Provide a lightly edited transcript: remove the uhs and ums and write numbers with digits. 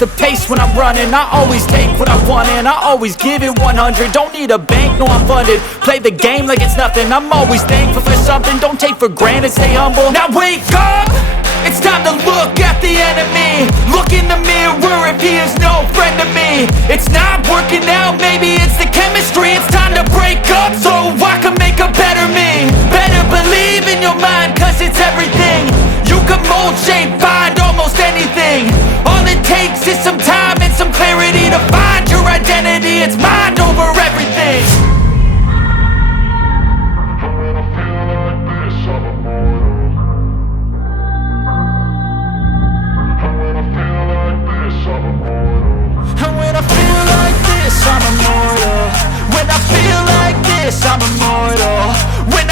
the pace when I'm running. I always take what I want and I always give it 100. Don't need a bank, no I'm funded. Play the game like it's nothing. I'm always thankful for something. Don't take for granted, stay humble. Now wake up! It's time to look at the enemy. Look in the mirror if he is no friend to me. It's not working out, maybe it's the chemistry. It's time to break up so I can make a better me. Better believe in your mind, cause it's everything. You can mold, shape, find almost anything. All it takes is some time and some clarity to find your identity. It's mind over everything. And when I feel like this, I'm immortal. When I feel like this, I'm immortal. When